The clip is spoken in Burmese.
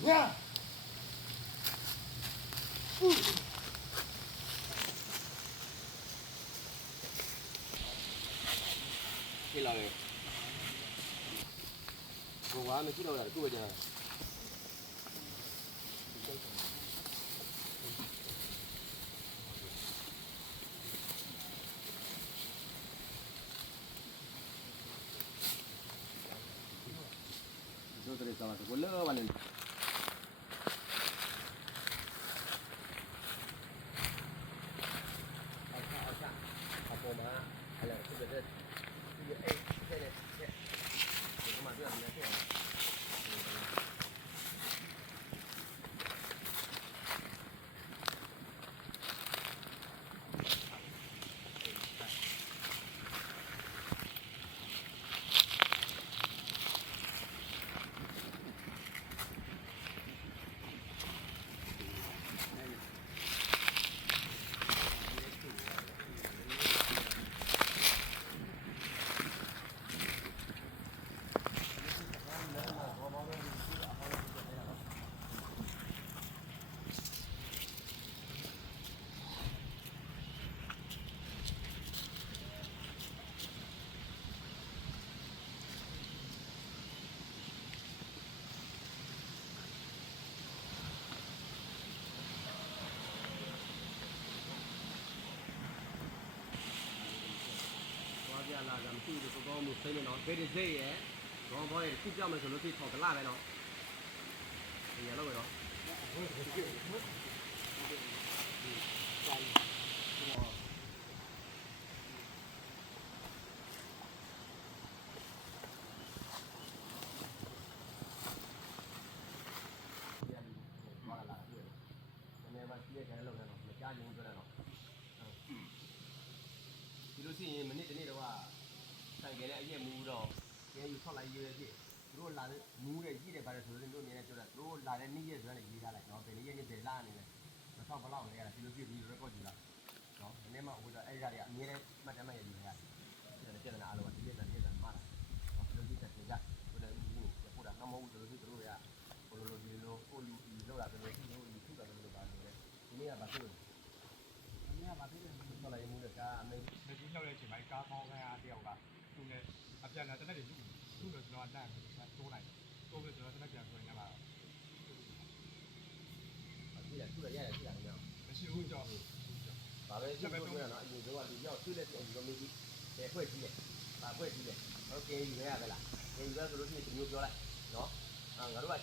Yeah. ဖြစ်လာတယ်ဘုံကမရှိတော့တာသူ့ပဲကျန်တာဆိုတဲ့ကောင်ကဘလောပါနေအပေါ်မှာအဲ့ဒါသူ့တဲ့ဒီအဲ့တဲ့ဒီမှာတွေ့ရတယ်ဖြစ်လာကြမရှိဘူးကောင်းမှုစိတ်နဲ့တော့ဘယ်ဒီစိတ်ရဲ့ဘောဘောရဲ့ခုပြောင်းမယ်ဆိုလို့ဖြစ်ထော်ကလာပဲနော်ဒီရလို့ပဲနော်ဒီလိုရှိရင်မနစ်တနေ့တော့ဆိုင်ကလည်းအရက်မူတော့ကျဲယူဆော့လိုက်ရေးရဖြစ်တို့လာတဲ့မူးတဲ့ကြီးတယ်ပါတယ်ဆိုတော့တို့အနေနဲ့ပြောတာတို့လာတဲ့နေ့ရက်ဆိုရင်ရေးထားလိုက်နော်ဘယ်နေ့ရက်နေ့ဘယ်လအနေနဲ့မဆော့ဘလောက်လဲရတာဒီလိုဖြစ်ပြီး record ယူလာနော်ဒီနေ့မှဟိုတော့အဲ့ဒါတွေအမြဲတမ်းမှတ်တမ်းမှတ်ရယူရတယ်ပြဿနာအားလုံးဒီပြဿနာမှားတာနော်ဒီလိုဖြစ်တဲ့ကြဟိုလည်းဟိုတာမဟုတ်ဘူးတို့တို့ရဟိုလိုဒီလိုကိုလူဒီလောက်လာတယ်လို့ဒီလိုဒီထုတာလို့ပါလို့လေဒီနေ့ကဘာဖြစ်လို့ဒီနေ့ကဘာဖြစ်လို့ဆော့လိုက်မူးတဲ့ကအမေ ဒီကြီးလောက်တဲ့အချိန်မှာကားကောင်းခိုင်းအားတယောက်ကသူ့နဲ့အပြန်လာတက်တဲ့လူလို့ကျွန်တော်အတန်းတိုးလိုက်တိုးပြီးကျွန်တော်တက်ပြန်ဆိုရင်လည်း ဒီကသူ့ရရရှိတာလေနော် မရှိဘူးကြောက် ဘာပဲရှိလို့ပြောရအောင်အရင်ကလူရောက်တွေ့တဲ့ပုံစံမျိုးကြီးတဲ့ဖွဲ့ကြီးတယ်။ဘာဖွဲ့ကြီးလဲ။ဟုတ်ကဲ့ယူရရပဲလား။ယူရဆိုလို့ရှိရင်ဒီမျိုးပြောလိုက်နော်။ငါတို့က